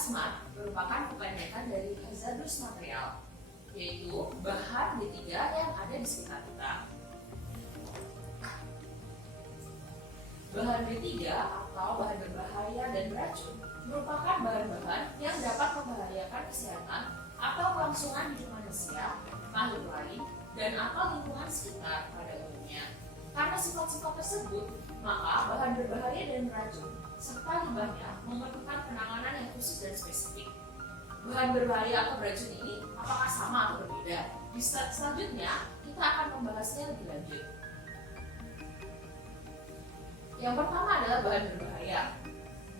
Hazmat merupakan kepanjangan dari hazardous material, yaitu bahan B3 yang ada di sekitar kita. Bahan B3 atau bahan berbahaya dan beracun merupakan bahan-bahan yang dapat membahayakan kesehatan atau kelangsungan hidup manusia, makhluk lain, dan atau lingkungan sekitar pada umumnya. Karena sifat-sifat tersebut, maka bahan berbahaya dan beracun serta limbahnya memerlukan penanganan yang khusus dan spesifik. Bahan berbahaya atau beracun ini apakah sama atau berbeda? Di slide selanjutnya, kita akan membahasnya lebih lanjut. Yang pertama adalah bahan berbahaya.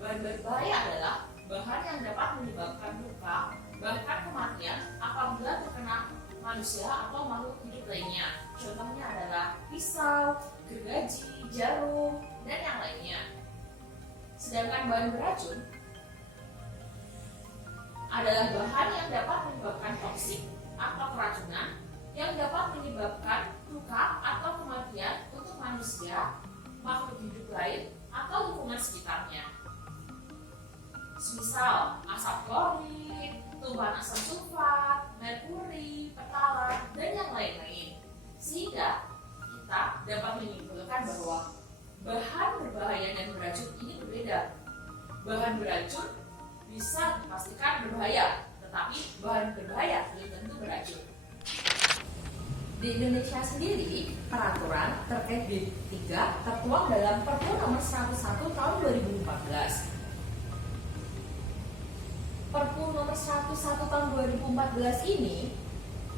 Bahan berbahaya adalah bahan yang dapat menyebabkan luka, bahkan kematian apabila terkena manusia atau makhluk hidup lainnya. Contohnya adalah pisau, gergaji, jarum, dan yang lainnya. Sedangkan bahan beracun adalah bahan yang dapat menyebabkan toksik atau keracunan yang dapat menyebabkan luka atau kematian untuk manusia, makhluk hidup lain, atau lingkungan sekitarnya. Semisal asap klorin, tumpahan asam sulfat, merkuri, petalan, dan yang lain-lain. Sehingga kita dapat menyimpulkan bahwa bahan berbahaya dan beracun ini berbeda. Bahan beracun bisa dipastikan berbahaya, tetapi bahan berbahaya belum tentu beracun. Di Indonesia sendiri, peraturan terkait B3 tertuang dalam Perpu Nomor 101 Tahun 2014. Perpu Nomor 101 Tahun 2014 ini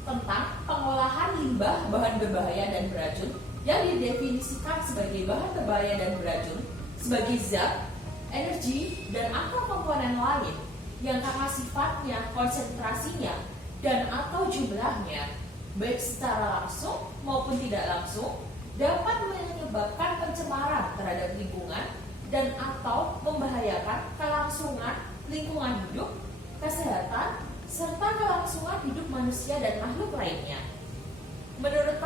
tentang pengolahan limbah bahan berbahaya dan beracun yang didefinisikan sebagai bahan berbahaya dan beracun sebagai zat, energi, dan atau komponen lain yang karena sifatnya, konsentrasinya, dan atau jumlahnya baik secara langsung maupun tidak langsung dapat menyebabkan pencemaran terhadap lingkungan dan atau membahayakan kelangsungan lingkungan hidup, kesehatan, serta kelangsungan hidup manusia dan makhluk lainnya. Menurut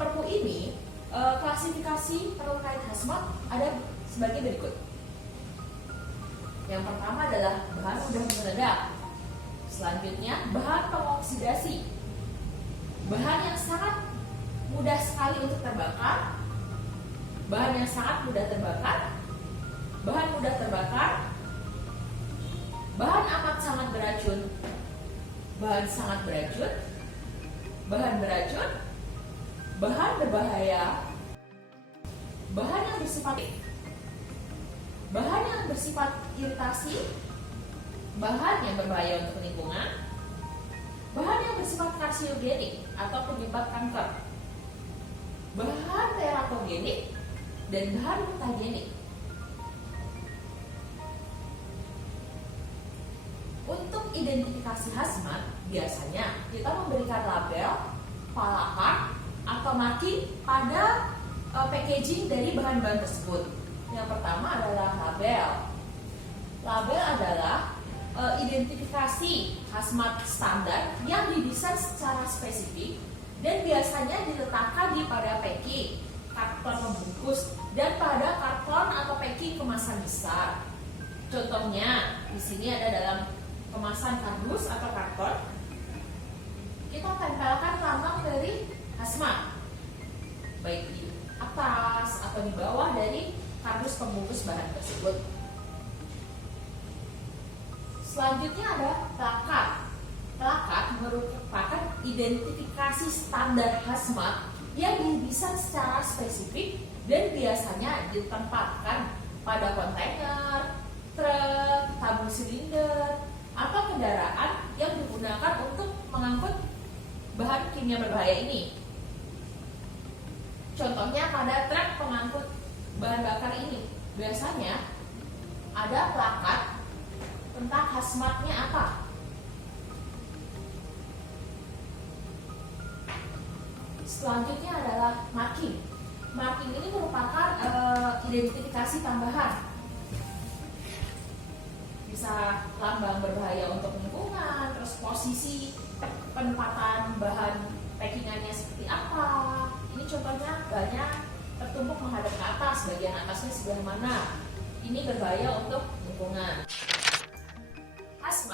Perpu ini, klasifikasi terkait hazmat ada sebagai berikut. Yang pertama adalah bahan mudah meledak. Selanjutnya, bahan pengoksidasi. Bahan yang sangat mudah sekali untuk terbakar, bahan yang sangat mudah terbakar, bahan mudah terbakar, bahan amat sangat beracun, bahan sangat beracun, bahan beracun, bahan berbahaya, bahan yang bersifat iritasi, bahan yang berbahaya untuk lingkungan, bahan yang bersifat karsiogenik atau penyebab kanker, bahan teratogenik, dan bahan mutagenik. Untuk identifikasi hazmat, biasanya kita memberikan label, palakan, atau marking pada packaging dari bahan-bahan tersebut. Yang pertama adalah label. Label adalah identifikasi hazmat standar yang didesain secara spesifik dan biasanya diletakkan di pada packing, karton pembungkus, dan pada karton atau packing kemasan besar. Contohnya di sini ada dalam kemasan kardus atau karton. Kita tempelkan lambang dari hazmat, baik di atas atau di bawah dari kardus pembungkus bahan tersebut. Selanjutnya ada plakat. Plakat merupakan identifikasi standar hazmat yang didesain secara spesifik dan biasanya ditempatkan pada kontainer, truk, tabung silinder, atau kendaraan yang digunakan untuk mengangkut bahan kimia berbahaya ini. Contohnya pada truk pengangkut bahan bakar ini, biasanya ada plakat tentang hazmatnya apa. Selanjutnya adalah marking. Marking ini merupakan identifikasi tambahan. Bisa lambang berbahaya untuk lingkungan, terus posisi penempatan bahan packingannya seperti apa. Ini contohnya banyak tertumpuk menghadap ke atas, bagian atasnya sebelah mana. Ini berbahaya untuk lingkungan. Hazmat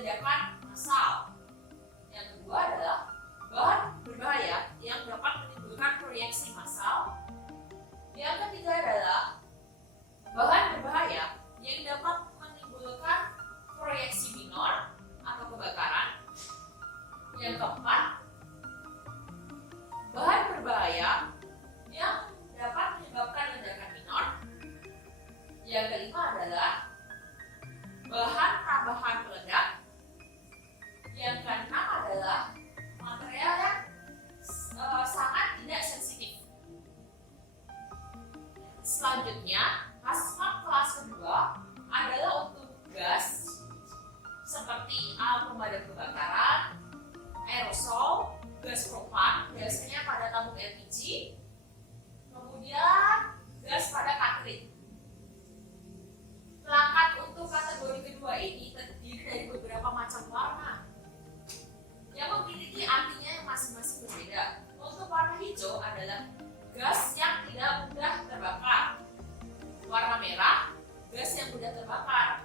ledakan massal. Yang kedua adalah bahan berbahaya yang dapat menimbulkan proyeksi massal. Yang ketiga adalah bahan berbahaya yang dapat menimbulkan proyeksi minor atau kebakaran. Yang keempat, bahan berbahaya yang dapat menyebabkan ledakan minor. Yang kelima adalah bahan tambahan peledak. Yang keenam adalah material yang sangat tidak sensitif. Selanjutnya, hazmat kelas kedua adalah untuk gas seperti alat pemadam kebakaran, aerosol, gas propan, biasanya pada tabung LPG, kemudian gas pada katrit. Perangkat untuk kategori kedua ini terdiri dari beberapa macam warna yang memiliki artinya yang masing-masing berbeda. Untuk warna hijau adalah gas yang tidak mudah terbakar. Warna merah, gas yang mudah terbakar.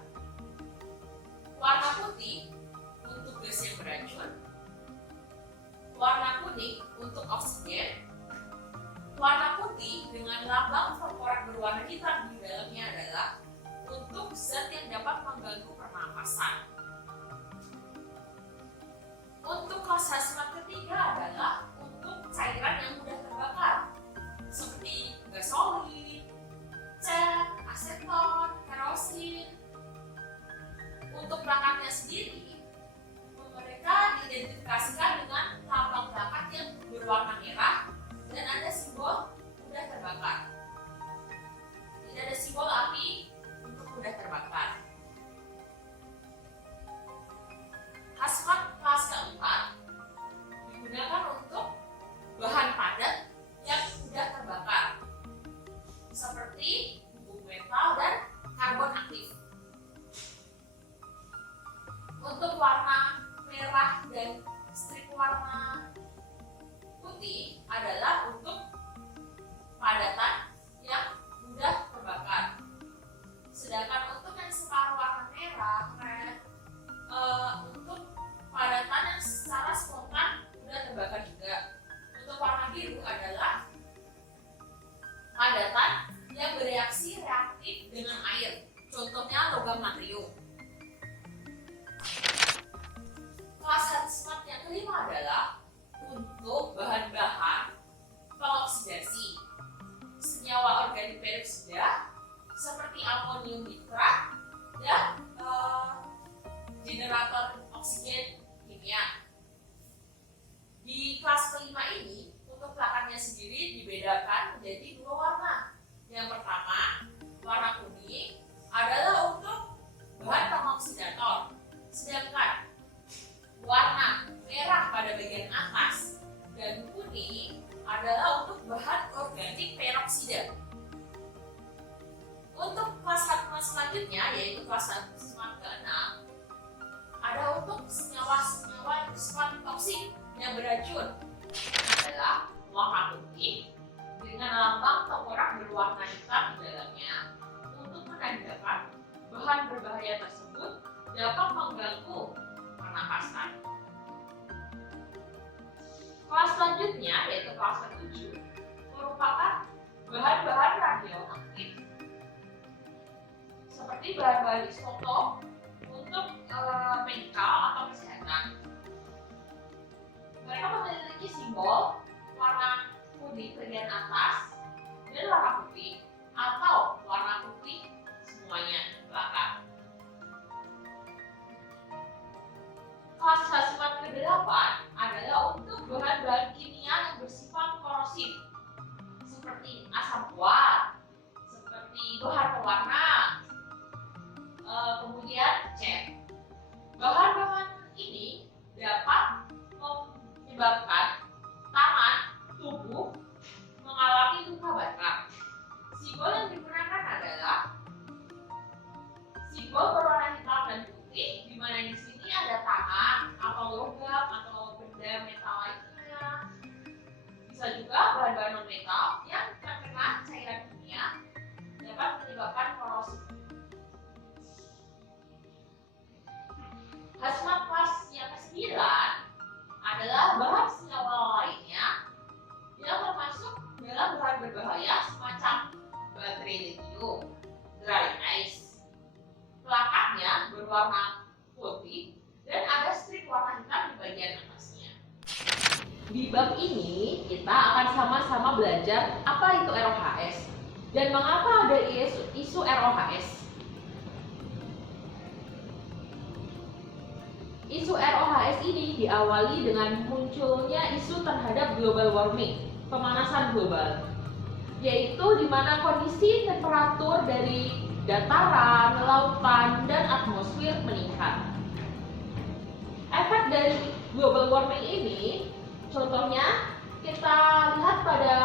Warna putih untuk gas yang beracun. Warna kuning untuk oksigen. Warna putih dengan lambang fosforat berwarna hitam di dalamnya adalah untuk zat yang dapat mengganggu pernapasan. Untuk kelas hazmat ketiga adalah untuk cairan yang mudah terbakar seperti gasolin, cat, aseton, kerosin. Untuk perangkatnya sendiri, mereka diidentifikasikan dengan lambang perangkat yang berwarna merah dan ada simbol mudah terbakar. Tidak ada simbol api untuk mudah terbakar. Hazmat kelas keempat digunakan untuk bahan padat yang mudah terbakar seperti bubuk metal dan karbon aktif. Untuk warna merah dan strip warna putih adalah untuk padatan yang mudah terbakar. Sedangkan untuk yang separuh warna merah, red, untuk padatan yang secara spontan mudah terbakar juga. Untuk warna biru adalah padatan yang bereaksi reaktif dengan air. Contohnya logam natrium. Kelas hazmat yang kelima adalah untuk bahan-bahan pengoksidasi senyawa organik peroksida seperti amonium nitrat dan generator oksigen kimia. Di kelas kelima ini, untuk perangkatnya sendiri dibedakan menjadi dua warna. Yang pertama, warna kuning adalah untuk bahan pengoksidator, sedangkan warna merah pada bagian atas dan kuning adalah untuk bahan organik peroksida. Untuk kelas hazmat selanjutnya, yaitu kelas hazmat ke-6, ada untuk senyawa-senyawa yang bersifat toksik yang beracun, adalah warna putih dengan lambang tengkorak berwarna hitam di dalamnya untuk menandakan bahan berbahaya tersebut dapat mengganggu pernapasan. Kelas selanjutnya, yaitu kelas ke-7, merupakan bahan-bahan radioaktif seperti bahan-bahan isotop untuk medikal atau kesehatan. Mereka memiliki simbol warna kuning bagian atas dan warna putih atau warna putih semuanya di belakang. Kelas hazmat ke-8 adalah untuk bahan-bahan kimia yang bersifat korosif seperti asam kuat, seperti bahan pewarna, kemudian cat. Bahan-bahan ini dapat menyebabkan tangan, tubuh mengalami luka bakar. Simbol yang digunakan adalah simbol berwarna hitam dan putih, di mana di sini ada tangan atau logam atau Di bab ini kita akan sama-sama belajar apa itu ROHS dan mengapa ada isu ROHS. Isu ROHS ini diawali dengan munculnya isu terhadap global warming, pemanasan global, yaitu di mana kondisi temperatur dari dataran, lautan, dan atmosfer meningkat. Efek dari global warming ini, contohnya kita lihat pada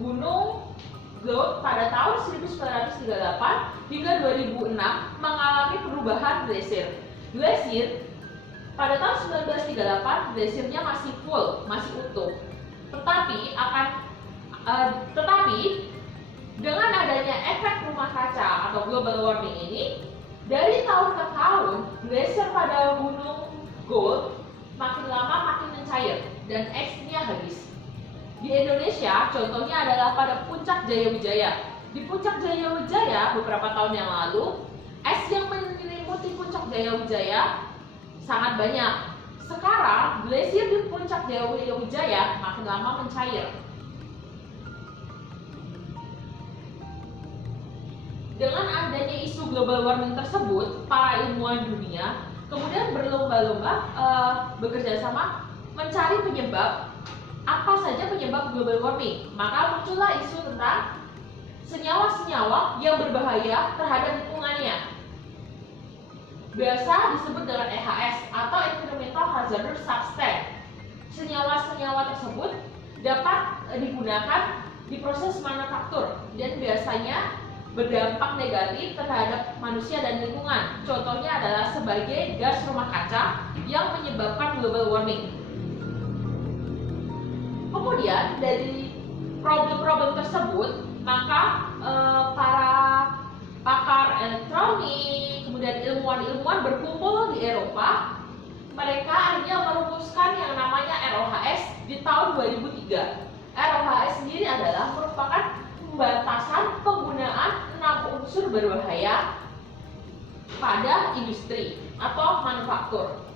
Gunung Gouda pada tahun 1938 hingga 2006 mengalami perubahan glasier. Glasier pada tahun 1938 glasiernya masih full, masih utuh. Tetapi dengan adanya efek rumah kaca atau global warming ini, dari tahun ke tahun glasier pada Gunung Gouda makin lama makin mencair dan es-nya habis. Di Indonesia, contohnya adalah pada Puncak Jayawijaya. Di Puncak Jayawijaya beberapa tahun yang lalu, es yang menyelimuti Puncak Jayawijaya sangat banyak. Sekarang, glasier di Puncak Jayawijaya makin lama mencair. Dengan adanya isu global warming tersebut, para ilmuwan dunia kemudian berlomba-lomba bekerja sama mencari penyebab, apa saja penyebab global warming. Maka muncullah isu tentang senyawa-senyawa yang berbahaya terhadap lingkungannya. Biasa disebut dengan EHS atau Environmental Hazardous Substance. Senyawa-senyawa tersebut dapat digunakan di proses manufaktur dan biasanya berdampak negatif terhadap manusia dan lingkungan. Contohnya adalah sebagai gas rumah kaca yang menyebabkan global warming. Kemudian dari problem-problem tersebut, maka para pakar elektronik, kemudian ilmuwan-ilmuwan berkumpul di Eropa. Mereka akhirnya merumuskan yang namanya ROHS di tahun 2003. ROHS sendiri adalah merupakan pembatasan penggunaan 6 unsur berbahaya pada industri atau manufaktur.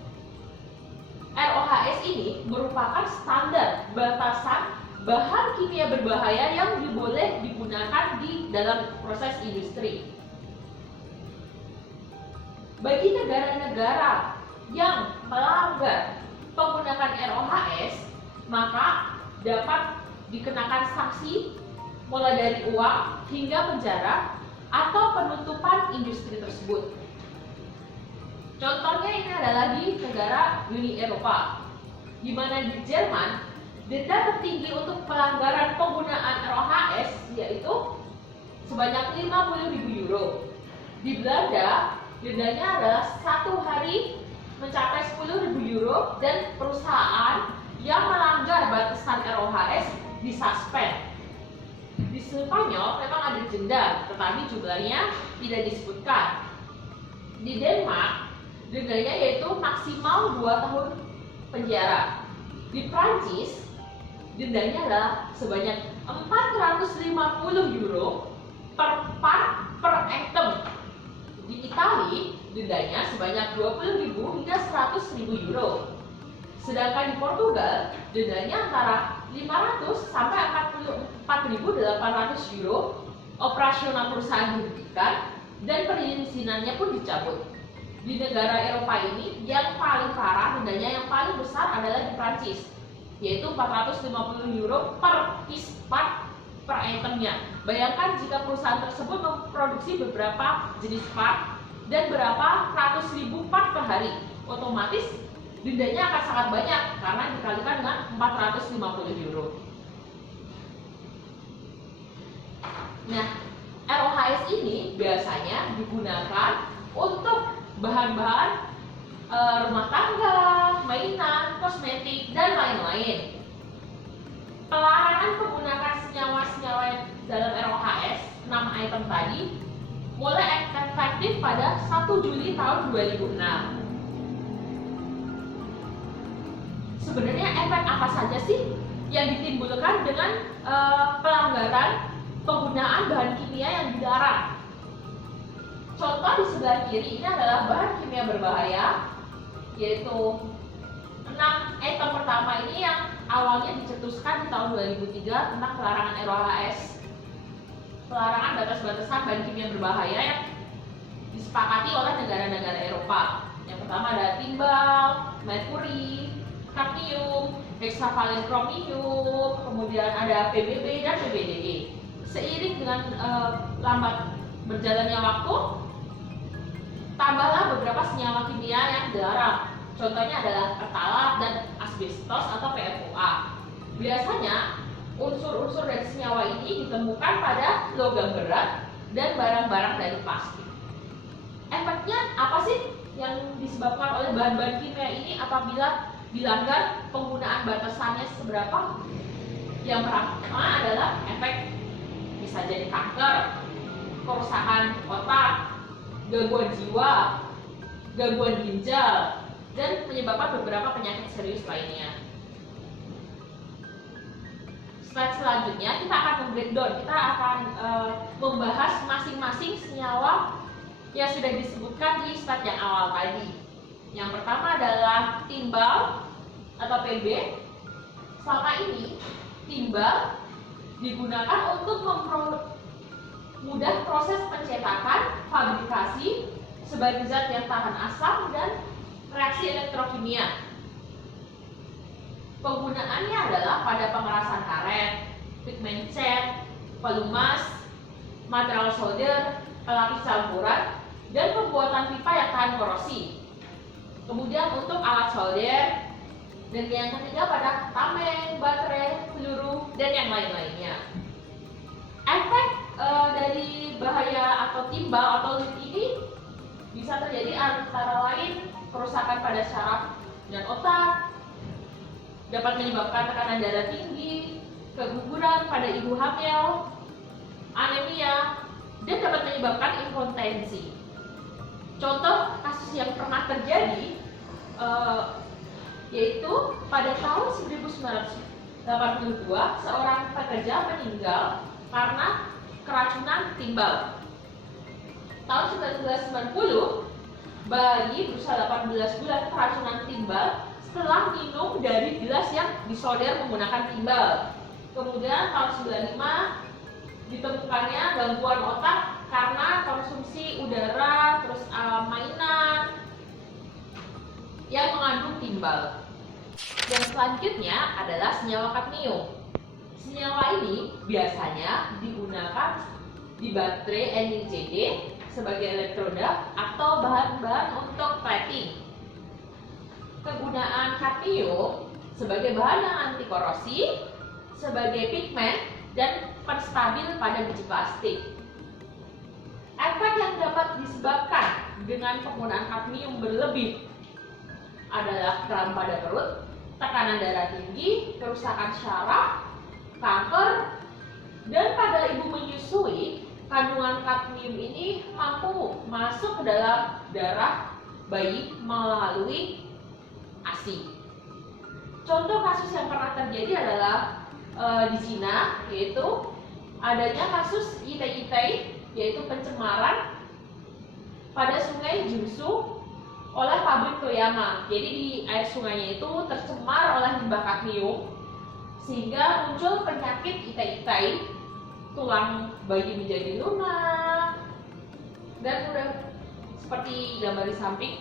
ROHS ini merupakan standar batasan bahan kimia berbahaya yang boleh digunakan di dalam proses industri. Bagi negara-negara yang melanggar penggunaan ROHS, maka dapat dikenakan sanksi mulai dari uang hingga penjara atau penutupan industri tersebut. Contohnya ini adalah di negara Uni Eropa, di mana di Jerman denda tertinggi untuk pelanggaran penggunaan ROHS yaitu sebanyak 50.000 euro. Di Belanda dendanya adalah 1 hari mencapai 10.000 euro dan perusahaan yang melanggar batasan ROHS disuspend. Di Spanyol memang ada denda, tetapi jumlahnya tidak disebutkan. Di Denmark dendanya yaitu maksimal 2 tahun penjara. Di Prancis dendanya adalah sebanyak 450 euro per part per item. Di Italia dendanya sebanyak 20.000 hingga 100.000 euro. Sedangkan di Portugal dendanya antara 500 sampai 44.800 euro. Operasional perusahaan dihentikan dan perizinannya pun dicabut. Di negara Eropa ini yang paling parah, dendanya yang paling besar adalah di Prancis, yaitu 450 euro per piece part per itemnya. Bayangkan jika perusahaan tersebut memproduksi beberapa jenis part dan berapa ratus ribu part per hari, otomatis dendanya akan sangat banyak karena dikalikan dengan 450 euro. Nah, ROHS ini biasanya digunakan untuk bahan-bahan rumah tangga, mainan, kosmetik, dan lain-lain. Pelarangan penggunaan senyawa-senyawa dalam ROHS 6 item tadi mulai efektif pada 1 Juli tahun 2006. Sebenarnya efek apa saja sih yang ditimbulkan dengan pelanggaran penggunaan bahan kimia yang dilarang? Contoh di sebelah kiri ini adalah bahan kimia berbahaya, yaitu 6 item pertama ini yang awalnya dicetuskan di tahun 2003 tentang pelarangan RoHS, pelarangan batas-batasan bahan kimia berbahaya yang disepakati oleh negara-negara Eropa. Yang pertama ada timbal, merkuri, kadmium, hexavalent chromium, kemudian ada PBB dan PBDE. Seiring dengan lambat berjalannya waktu, tambahlah beberapa senyawa kimia yang dilarang. Contohnya adalah pertalat dan asbestos atau PFOA. Biasanya unsur-unsur dari senyawa ini ditemukan pada logam berat dan barang-barang dari plastik. Efeknya apa sih yang disebabkan oleh bahan-bahan kimia ini apabila dilanggar penggunaan batasannya seberapa? Yang pertama adalah efek bisa jadi kanker, kerusakan otak, gangguan jiwa, gangguan ginjal, dan menyebabkan beberapa penyakit serius lainnya. Slide selanjutnya kita akan membreakdown, kita akan membahas masing-masing senyawa yang sudah disebutkan di slide yang awal tadi. Yang pertama adalah timbal atau PB. Selama ini timbal digunakan untuk mempermudah proses pencetakan, fabrikasi sebagai zat yang tahan asam dan reaksi elektrokimia. Penggunaannya adalah pada pengerasan karet, pigmen cat, pelumas, material solder, pelapis campuran, dan pembuatan pipa yang tahan korosi. Kemudian untuk alat solder, dan yang ketiga pada tameng, baterai, peluru, dan yang lain-lainnya. Efek dari bahaya atau timbal atau lead ini bisa terjadi antara lain kerusakan pada saraf dan otak, dapat menyebabkan tekanan darah tinggi, keguguran pada ibu hamil, anemia, dan dapat menyebabkan impotensi. Contoh kasus yang pernah terjadi yaitu pada tahun 1982 seorang pekerja meninggal karena keracunan timbal. Tahun 1990 bayi berusia 18 bulan keracunan timbal setelah minum dari gelas yang disolder menggunakan timbal. Kemudian tahun 95 ditemukannya gangguan otak karena konsumsi udara, terus mainan yang mengandung timbal. Yang selanjutnya adalah senyawa kadmium. Senyawa ini biasanya digunakan di baterai NiCd sebagai elektroda atau bahan-bahan untuk plating. Kegunaan kadmium sebagai bahan yang anti korosi, sebagai pigmen, dan penstabil pada biji plastik. Efek yang dapat disebabkan dengan penggunaan kadmium berlebih adalah kram pada perut, tekanan darah tinggi, kerusakan syaraf, kanker, dan pada ibu menyusui, kandungan kadmium ini mampu masuk ke dalam darah bayi melalui ASI. Contoh kasus yang pernah terjadi adalah di Cina, yaitu adanya kasus itai-itai, yaitu pencemaran pada sungai Jiangsu oleh pabrik Toyama. Jadi di air sungainya itu tercemar oleh limbah kadmium sehingga muncul penyakit itai-itai, tulang bayi menjadi lunak, dan udah seperti gambar di samping.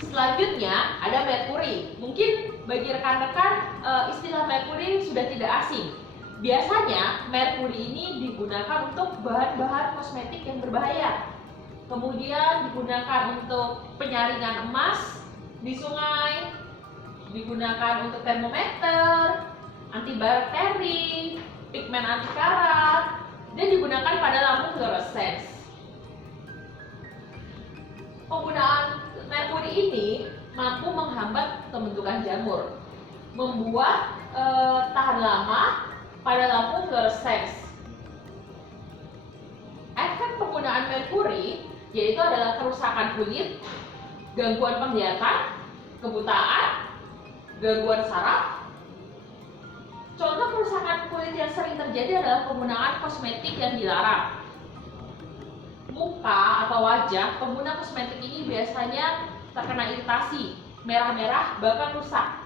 Selanjutnya ada merkuri. Mungkin bagi rekan-rekan istilah merkuri sudah tidak asing. Biasanya merkuri ini digunakan untuk bahan-bahan kosmetik yang berbahaya. Kemudian digunakan untuk penyaringan emas di sungai, digunakan untuk termometer, antibakteri, pigmen anti karat, dan digunakan pada lampu fluorescence. Penggunaan merkuri ini mampu menghambat pembentukan jamur, membuat tahan lama pada lampu fluorescence. Efek penggunaan merkuri yaitu adalah kerusakan kulit, gangguan penglihatan, kebutaan, gangguan saraf. Contoh kerusakan kulit yang sering terjadi adalah penggunaan kosmetik yang dilarang. Muka atau wajah pengguna kosmetik ini biasanya terkena iritasi, merah-merah, bahkan rusak.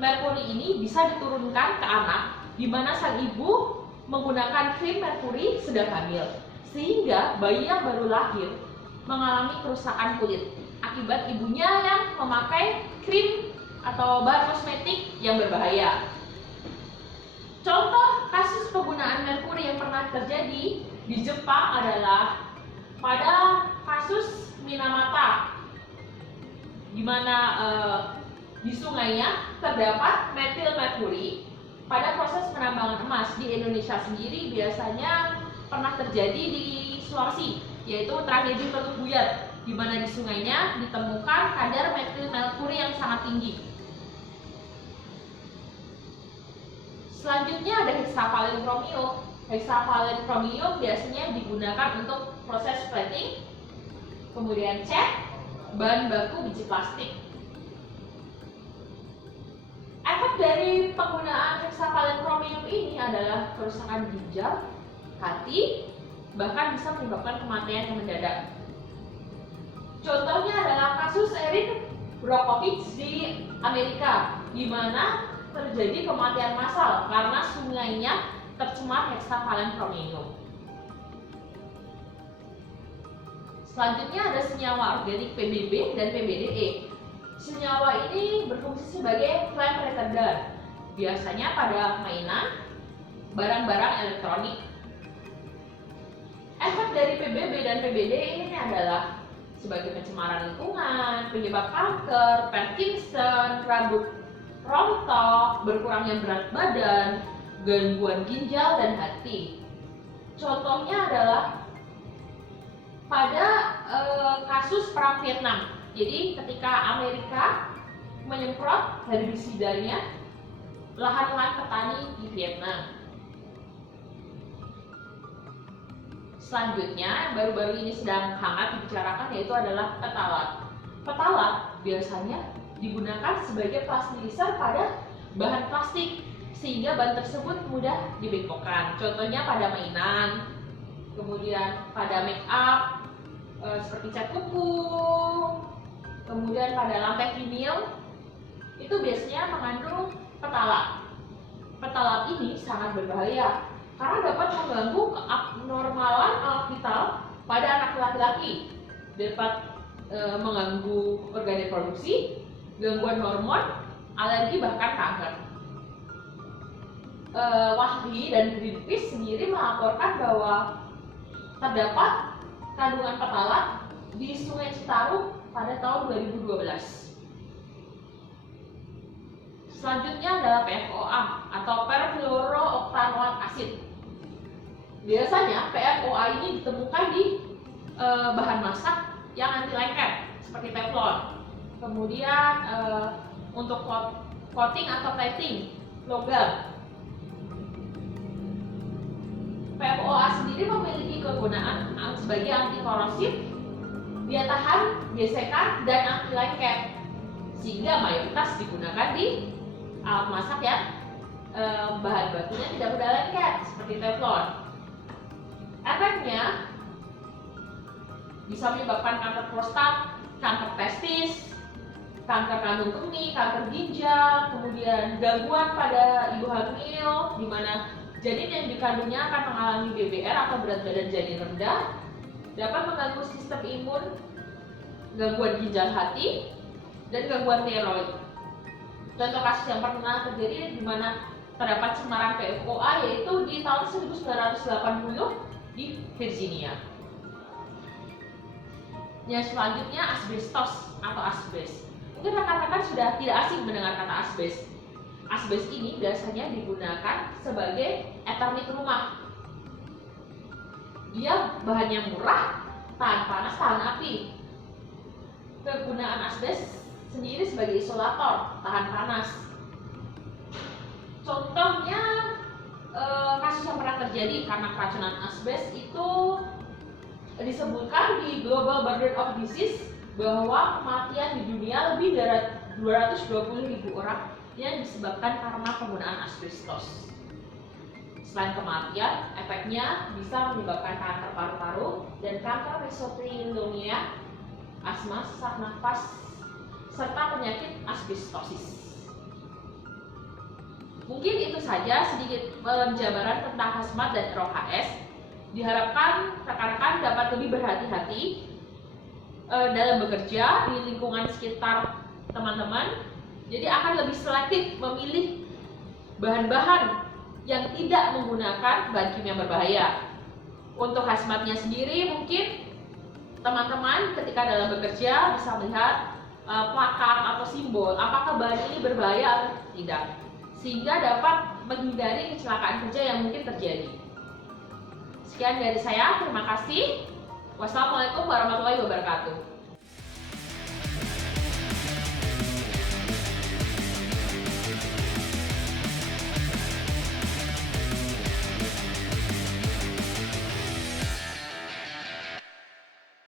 merkuri ini bisa diturunkan ke anak, di mana sang ibu menggunakan krim merkuri sedang hamil, sehingga bayi yang baru lahir mengalami kerusakan kulit akibat ibunya yang memakai krim atau bahan kosmetik yang berbahaya. Contoh kasus penggunaan merkuri yang pernah terjadi di Jepang adalah pada kasus Minamata, di mana di sungainya terdapat metil merkuri pada proses penambangan emas. Di Indonesia sendiri biasanya pernah terjadi di Sulawesi, yaitu tragedi Teluk Buyat, di mana di sungainya ditemukan kadar metil merkuri yang sangat tinggi. Selanjutnya ada hexavalent chromium. Hexavalent chromium biasanya digunakan untuk proses plating, kemudian cat, bahan baku biji plastik. Efek dari penggunaan hexavalent chromium ini adalah kerusakan ginjal, hati, bahkan bisa menyebabkan kematian yang mendadak. Contohnya adalah kasus Erin Brockovich di Amerika, di mana terjadi kematian massal karena sungainya tercemar hexavalent chromium. Selanjutnya ada senyawa organik PBB dan PBDE. Senyawa ini berfungsi sebagai flame retardant, biasanya pada mainan, barang-barang elektronik. Efek dari PBB dan PBDE ini adalah sebagai pencemaran lingkungan, penyebab kanker, Parkinson, rambut rontok, berkurangnya berat badan, gangguan ginjal dan hati. Contohnya adalah pada kasus perang Vietnam. Jadi ketika Amerika menyemprot herbisidanya lahan-lahan petani di Vietnam. Selanjutnya, baru-baru ini sedang hangat dibicarakan, yaitu adalah petalat. Petalat biasanya digunakan sebagai plastilizer pada bahan plastik, sehingga bahan tersebut mudah dibengkokkan. Contohnya pada mainan, kemudian pada make up, seperti cat kuku, kemudian pada lampu vinil, itu biasanya mengandung petalat. Petalat ini sangat berbahaya karena dapat mengganggu keabnormalan alat vital pada anak laki-laki, dapat mengganggu organ reproduksi, gangguan hormon, alergi, bahkan kanker. Wahdi dan Greenpeace sendiri melaporkan bahwa terdapat kandungan petalat di Sungai Citarum pada tahun 2012. Selanjutnya adalah PFOA atau perfluorooctanoat acid. Biasanya PFOA ini ditemukan di bahan masak yang anti lengket seperti teflon. Kemudian untuk coating atau plating logam. PFOA sendiri memiliki kegunaan sebagai anti korosif, dia tahan gesekan dan anti lengket, sehingga mayoritas digunakan di alat masak yang bahan bakunya tidak mudah lengket seperti teflon. Efeknya bisa menyebabkan kanker prostat, kanker testis, kanker kandung kemih, kanker ginjal, kemudian gangguan pada ibu hamil, di mana janin yang dikandungnya akan mengalami BBR atau berat badan janin rendah, dapat mengganggu sistem imun, gangguan ginjal hati, dan gangguan tiroid. Contoh kasus yang pernah terjadi di mana terdapat cemaran PFOA yaitu di tahun 1980 di Virginia. Yang selanjutnya asbestos atau asbes. Mungkin rekan-rekan sudah tidak asing mendengar kata asbes. Asbes ini biasanya digunakan sebagai Eternit rumah. Dia bahannya murah, tahan panas, tahan api. Kegunaan asbes sendiri sebagai isolator, tahan panas. Contohnya kasus yang pernah terjadi karena keracunan asbes itu disebutkan di Global Burden of Disease bahwa kematian di dunia lebih dari 220.000 orang yang disebabkan karena penggunaan asbestos. Selain kematian, efeknya bisa menyebabkan kanker paru-paru dan kanker mesothelioma, asma, sesak nafas, serta penyakit asbestosis. Mungkin itu saja sedikit penjabaran tentang hazmat dan ROHS. Diharapkan rekan-rekan dapat lebih berhati-hati dalam bekerja di lingkungan sekitar teman-teman. Jadi akan lebih selektif memilih bahan-bahan yang tidak menggunakan bahan kimia berbahaya. Untuk hazmatnya sendiri, mungkin teman-teman ketika dalam bekerja bisa melihat plakat atau simbol apakah bahan ini berbahaya atau tidak, sehingga dapat menghindari kecelakaan kerja yang mungkin terjadi. Sekian dari saya, terima kasih. Wassalamualaikum warahmatullahi wabarakatuh.